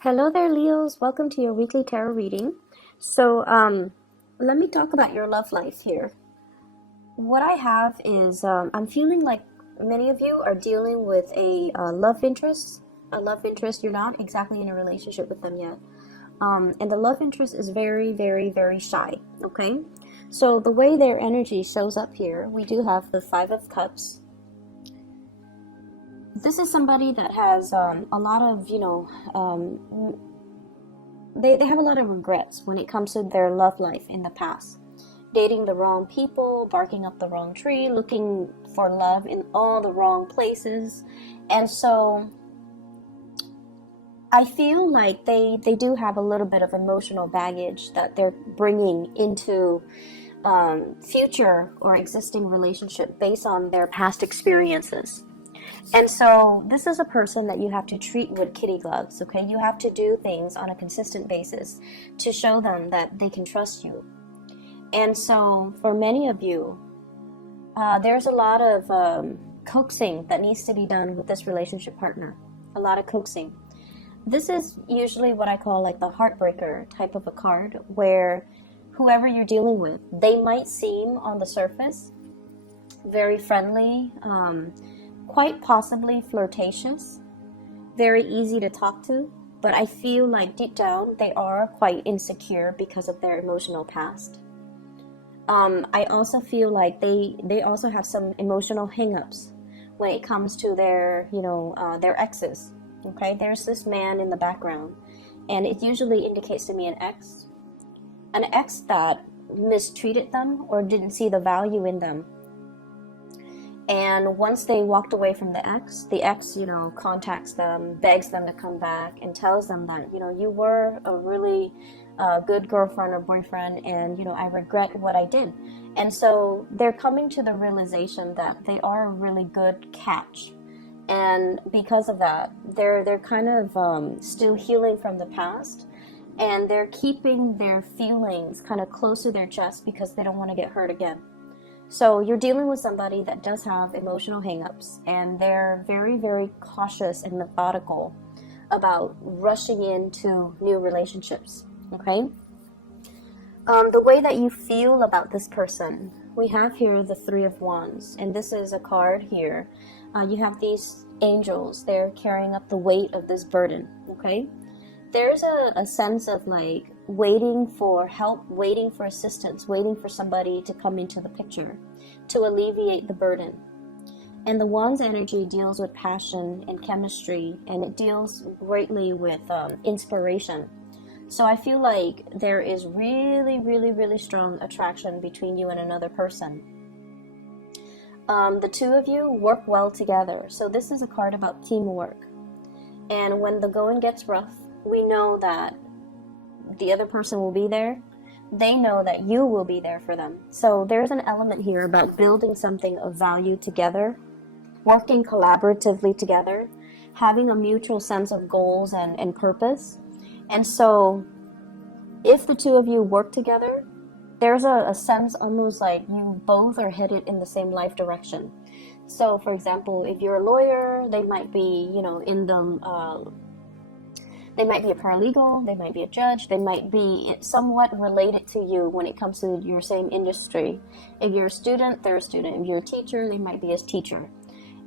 Hello there, Leos. Welcome to your weekly tarot reading. So, let me talk about your love life here. What I have is, I'm feeling like many of you are dealing with a love interest. A love interest, you're not exactly in a relationship with them yet. And the love interest is very, very, very shy, okay? So, the way their energy shows up here, we do have the Five of Cups. This is somebody that has a lot of, they have a lot of regrets when it comes to their love life in the past. Dating the wrong people, barking up the wrong tree, looking for love in all the wrong places. And so I feel like they do have a little bit of emotional baggage that they're bringing into future or existing relationship based on their past experiences. And so this is a person that you have to treat with kitty gloves, okay? You have to do things on a consistent basis to show them that they can trust you. And so for many of you, there's a lot of coaxing that needs to be done with this relationship partner. A lot of coaxing. This is usually what I call like the heartbreaker type of a card, where whoever you're dealing with, they might seem on the surface very friendly, quite possibly flirtatious, very easy to talk to, but I feel like deep down they are quite insecure because of their emotional past. I also feel like they also have some emotional hang-ups when it comes to their exes. Okay, there's this man in the background, and it usually indicates to me an ex that mistreated them or didn't see the value in them. And once they walked away from the ex, contacts them, begs them to come back, and tells them that, you were a really good girlfriend or boyfriend, and, I regret what I did. And so they're coming to the realization that they are a really good catch. And because of that, they're kind of still healing from the past, and they're keeping their feelings kind of close to their chest because they don't want to get hurt again. So you're dealing with somebody that does have emotional hangups, and they're very, very cautious and methodical about rushing into new relationships, okay? The way that you feel about this person, we have here the Three of Wands, and this is a card here. You have these angels, they're carrying up the weight of this burden, okay? There's a sense of like waiting for help, waiting for assistance, waiting for somebody to come into the picture to alleviate the burden. And the Wands energy deals with passion and chemistry, and it deals greatly with inspiration. So I feel like there is really, really, really strong attraction between you and another person. The two of you work well together. So this is a card about teamwork. And when the going gets rough, we know that the other person will be there. They know that you will be there for them. So there's an element here about building something of value together, working collaboratively together, having a mutual sense of goals and purpose. And so if the two of you work together, there's a sense almost like you both are headed in the same life direction. So for example, if you're a lawyer, they might be, they might be a paralegal, they might be a judge, they might be somewhat related to you when it comes to your same industry. If you're a student, they're a student. If you're a teacher, they might be a teacher.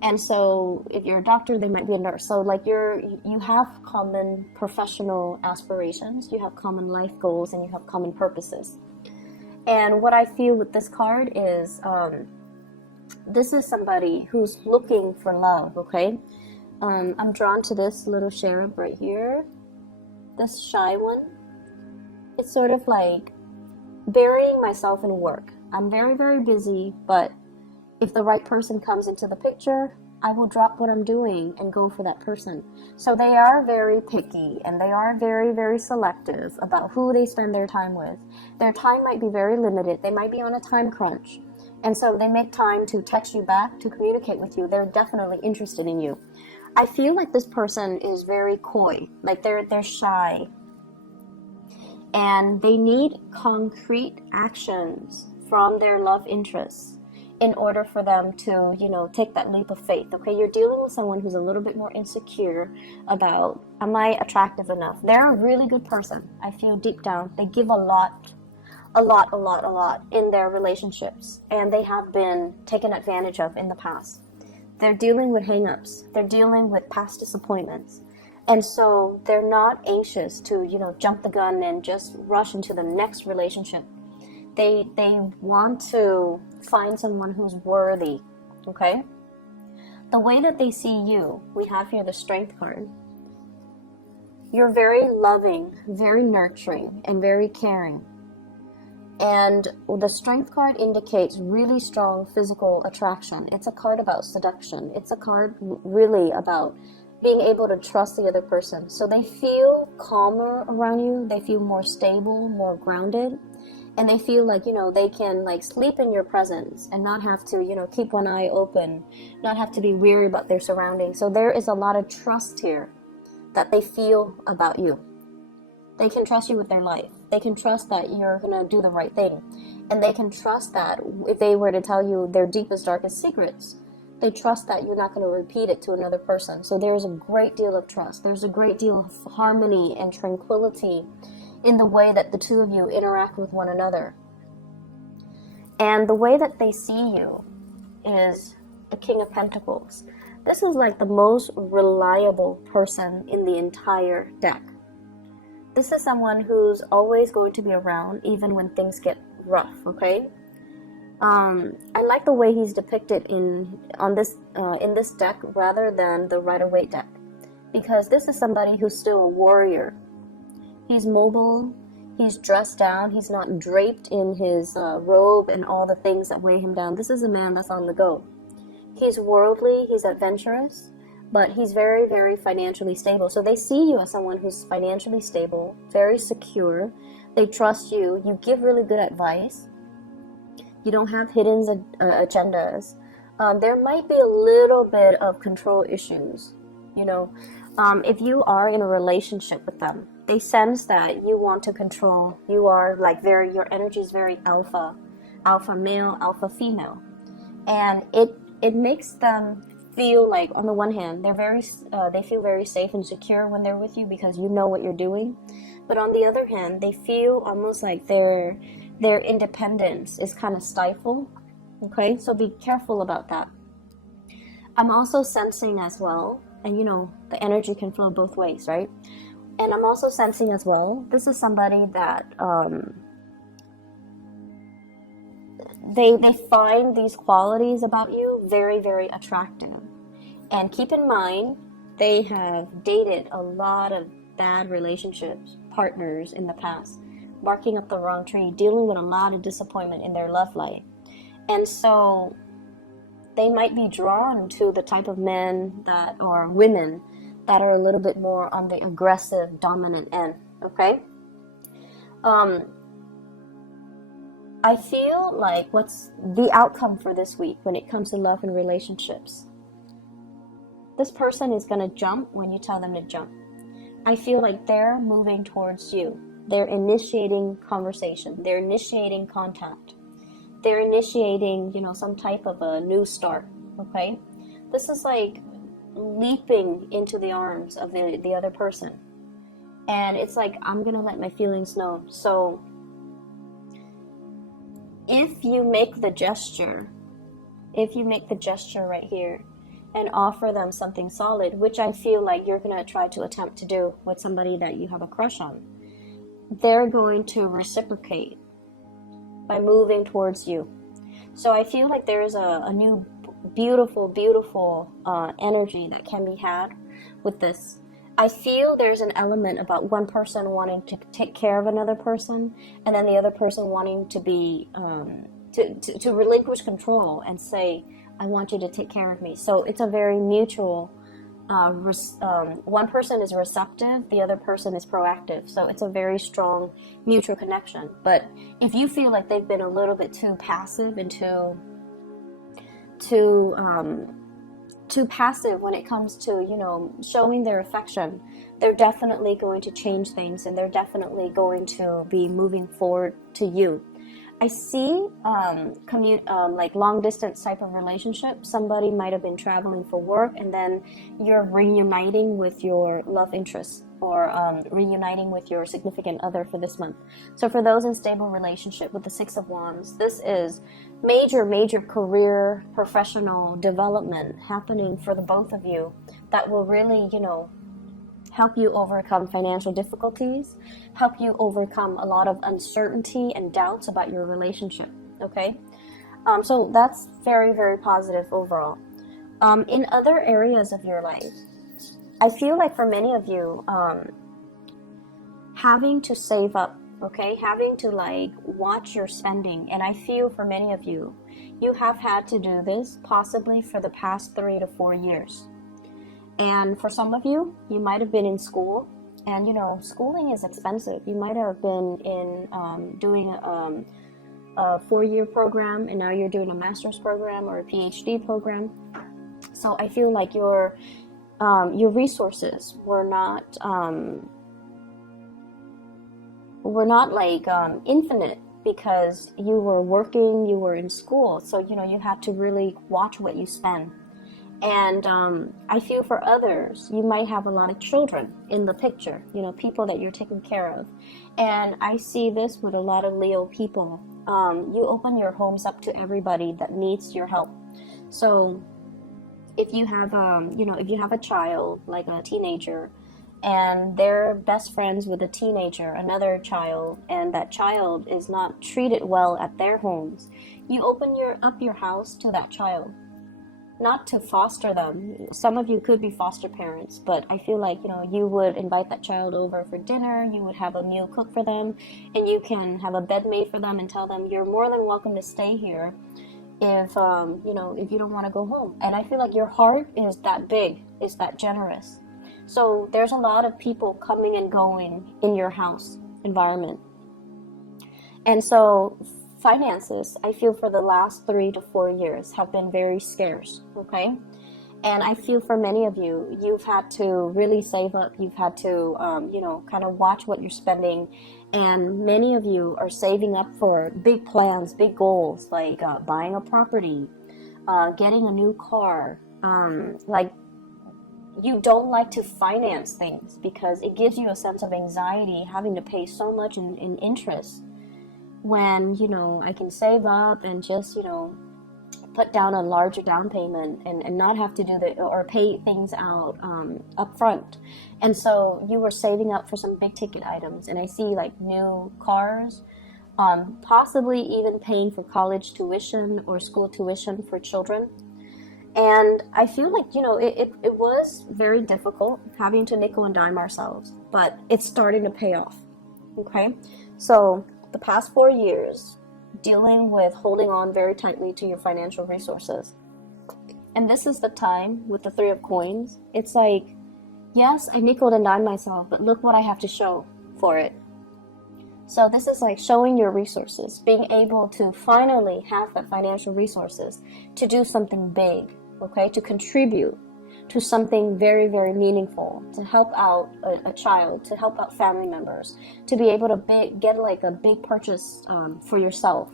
And so if you're a doctor, they might be a nurse. So like you have common professional aspirations, you have common life goals, and you have common purposes. And what I feel with this card is this is somebody who's looking for love, okay? I'm drawn to this little cherub right here. This shy one. It's sort of like burying myself in work. I'm very, very busy, but if the right person comes into the picture, I will drop what I'm doing and go for that person. So they are very picky, and they are very, very selective about who they spend their time with. Their time might be very limited. They might be on a time crunch. And so they make time to text you back, to communicate with you. They're definitely interested in you. I feel like this person is very coy, like they're shy, and they need concrete actions from their love interests in order for them to, take that leap of faith. Okay, you're dealing with someone who's a little bit more insecure about, am I attractive enough? They're a really good person. I feel deep down they give a lot in their relationships, and they have been taken advantage of in the past. They're dealing with hang-ups. They're dealing with past disappointments. And so they're not anxious to, jump the gun and just rush into the next relationship. They want to find someone who's worthy, okay? The way that they see you, we have here the Strength card. You're very loving, very nurturing, and very caring. And the Strength card indicates really strong physical attraction. It's a card about seduction. It's a card really about being able to trust the other person. So they feel calmer around you. They feel more stable, more grounded. And they feel like, they can like sleep in your presence and not have to, keep one eye open, not have to be weary about their surroundings. So there is a lot of trust here that they feel about you. They can trust you with their life. They can trust that you're going to do the right thing. And they can trust that if they were to tell you their deepest, darkest secrets, they trust that you're not going to repeat it to another person. So there's a great deal of trust. There's a great deal of harmony and tranquility in the way that the two of you interact with one another. And the way that they see you is the King of Pentacles. This is like the most reliable person in the entire deck. This is someone who's always going to be around even when things get rough, okay? I like the way he's depicted in this deck rather than the Rider-Waite deck, because this is somebody who's still a warrior. He's mobile, he's dressed down, he's not draped in his robe and all the things that weigh him down. This is a man that's on the go. He's worldly, he's adventurous, but he's very, very financially stable. So they see you as someone who's financially stable, very secure. They trust you. You give really good advice. You don't have hidden agendas. There might be a little bit of control issues. If you are in a relationship with them, they sense that you want to control. You are like your energy is very alpha male, alpha female. And it makes them feel like, on the one hand, they feel very safe and secure when they're with you because you know what you're doing. But on the other hand, they feel almost like their independence is kind of stifled. Okay, so be careful about that. I'm also sensing as well, and the energy can flow both ways, right? And I'm also sensing as well, this is somebody that they find these qualities about you very, very attractive. And keep in mind, they have dated a lot of bad relationships, partners in the past, barking up the wrong tree, dealing with a lot of disappointment in their love life. And so they might be drawn to the type of men or women that are a little bit more on the aggressive, dominant end, okay? I feel like what's the outcome for this week when it comes to love and relationships? This person is going to jump when you tell them to jump. I feel like they're moving towards you. They're initiating conversation. They're initiating contact. They're initiating, some type of a new start, okay? This is like leaping into the arms of the other person. And it's like, I'm going to let my feelings know. So if you make the gesture right here and offer them something solid, which I feel like you're going to try to attempt to do with somebody that you have a crush on, they're going to reciprocate by moving towards you. So I feel like there is a new beautiful, beautiful energy that can be had with this. I feel there's an element about one person wanting to take care of another person, and then the other person wanting to be to relinquish control and say, I want you to take care of me. So it's a very mutual, one person is receptive, the other person is proactive. So it's a very strong mutual connection. But if you feel like they've been a little bit too passive and too passive when it comes to, showing their affection, they're definitely going to change things, and they're definitely going to be moving forward to you. I see like long distance type of relationship. Somebody might have been traveling for work, and then you're reuniting with your love interest, or reuniting with your significant other for this month. So for those in stable relationship with the Six of Wands, this is major career professional development happening for the both of you that will really, help you overcome financial difficulties, help you overcome a lot of uncertainty and doubts about your relationship, okay? So that's very positive overall. In other areas of your life, I feel like for many of you, having to save up, okay? Having to like watch your spending. And I feel for many of you, you have had to do this possibly for the past 3 to 4 years. And for some of you, you might have been in school, and schooling is expensive. You might have been in doing a 4-year program, and now you're doing a master's program or a PhD program. So I feel like your resources were not like infinite, because you were working, you were in school. So you had to really watch what you spend. And I feel for others, you might have a lot of children in the picture, people that you're taking care of. And I see this with a lot of Leo people. You open your homes up to everybody that needs your help. So if you have, if you have a child, like a teenager, and they're best friends with a teenager, another child, and that child is not treated well at their homes, you open up your house to that child. Not to foster them. Some of you could be foster parents, but I feel like, you would invite that child over for dinner, you would have a meal cooked for them, and you can have a bed made for them and tell them you're more than welcome to stay here if, if you don't want to go home. And I feel like your heart is that big, is that generous. So there's a lot of people coming and going in your house environment. And so finances, I feel for the last 3 to 4 years have been very scarce, okay? And I feel for many of you, you've had to really save up. You've had to, kind of watch what you're spending. And many of you are saving up for big plans, big goals, like buying a property, getting a new car. Like, you don't like to finance things because it gives you a sense of anxiety having to pay so much in interest, when I can save up and just put down a larger down payment and not have to do or pay things out up front. And so you were saving up for some big ticket items, and I see like new cars, possibly even paying for college tuition or school tuition for children. And I feel like it was very difficult having to nickel and dime ourselves, but it's starting to pay off, okay? So the past 4 years, dealing with holding on very tightly to your financial resources. And this is the time with the 3 of Coins. It's like, yes, I nickeled and dimed myself, but look what I have to show for it. So this is like showing your resources, being able to finally have the financial resources to do something big, okay, to contribute to something very meaningful, to help out a child, to help out family members, to be able to get like a big purchase for yourself.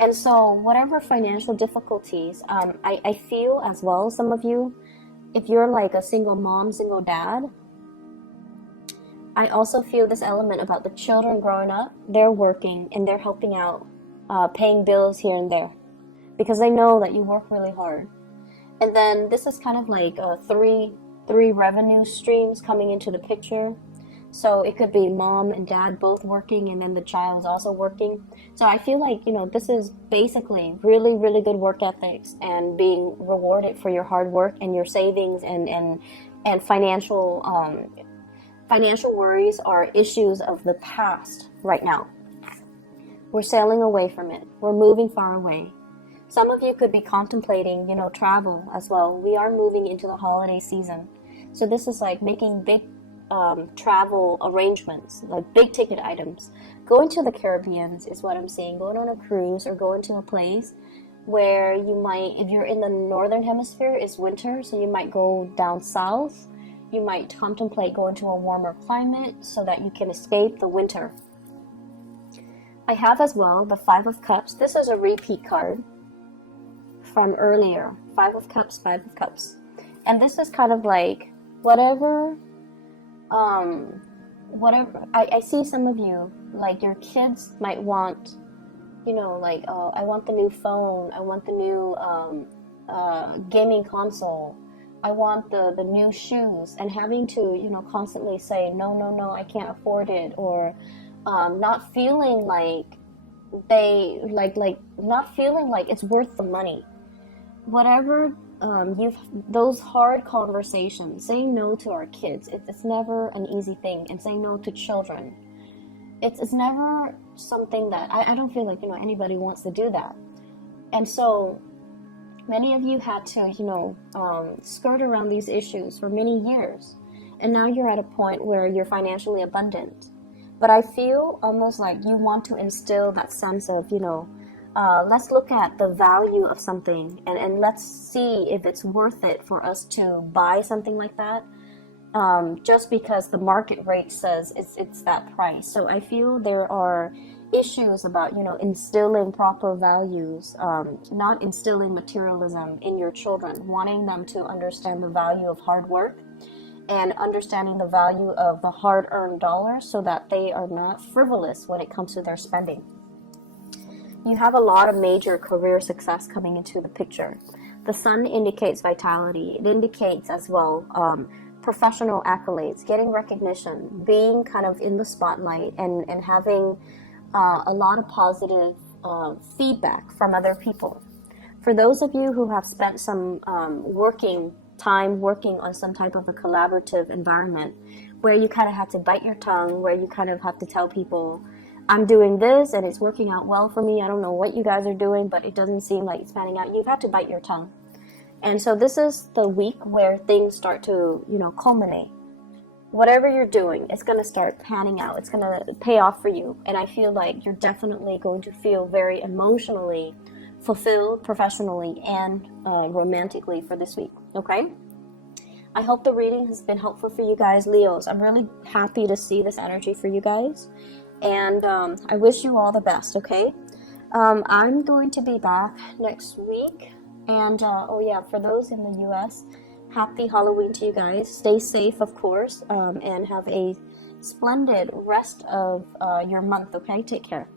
And so whatever financial difficulties, I feel as well, some of you, if you're like a single mom, single dad, I also feel this element about the children growing up. They're working and they're helping out, paying bills here and there, because they know that you work really hard. And then this is kind of like three revenue streams coming into the picture. So it could be mom and dad both working, and then the child's also working. So I feel like, this is basically really good work ethics and being rewarded for your hard work and your savings and financial worries are issues of the past right now. We're sailing away from it. We're moving far away. Some of you could be contemplating, travel as well. We are moving into the holiday season. So this is like making big travel arrangements, like big ticket items. Going to the Caribbean is what I'm seeing. Going on a cruise or going to a place where you might, if you're in the northern hemisphere, it's winter, so you might go down south. You might contemplate going to a warmer climate so that you can escape the winter. I have as well the Five of Cups. This is a repeat card from earlier. Five of Cups, Five of Cups. And this is kind of like whatever, I see some of you, like your kids might want, you know, like, oh, I want the new phone, I want the new gaming console, I want the new shoes, and having to, you know, constantly say, no, no, no, I can't afford it, or not feeling like they, not feeling like it's worth the money. Whatever, those hard conversations, saying no to our kids, it's never an easy thing, and saying no to children, it's never something that I don't feel like, you know, anybody wants to do that. And so many of you had to, you know, skirt around these issues for many years, and now you're at a point where you're financially abundant. But I feel almost like you want to instill that sense of, you know, let's look at the value of something, and let's see if it's worth it for us to buy something like that, just because the market rate says it's that price. So I feel there are issues about, you know, instilling proper values, not instilling materialism in your children, wanting them to understand the value of hard work and understanding the value of the hard-earned dollars, so that they are not frivolous when it comes to their spending. You have a lot of major career success coming into the picture. The sun indicates vitality. It indicates as well professional accolades, getting recognition, being kind of in the spotlight, and having a lot of positive feedback from other people. For those of you who have spent some working on some type of a collaborative environment where you kind of have to bite your tongue, where you kind of have to tell people, I'm doing this and it's working out well for me. I don't know what you guys are doing, but it doesn't seem like it's panning out. You've had to bite your tongue. And so this is the week where things start to, you know, culminate. Whatever you're doing, it's going to start panning out. It's going to pay off for you. And I feel like you're definitely going to feel very emotionally fulfilled, professionally and romantically for this week. Okay? I hope the reading has been helpful for you guys, Leos. I'm really happy to see this energy for you guys. And I wish you all the best, okay? I'm going to be back next week. And, oh yeah, for those in the U.S., happy Halloween to you guys. Stay safe, of course, and have a splendid rest of your month, okay? Take care.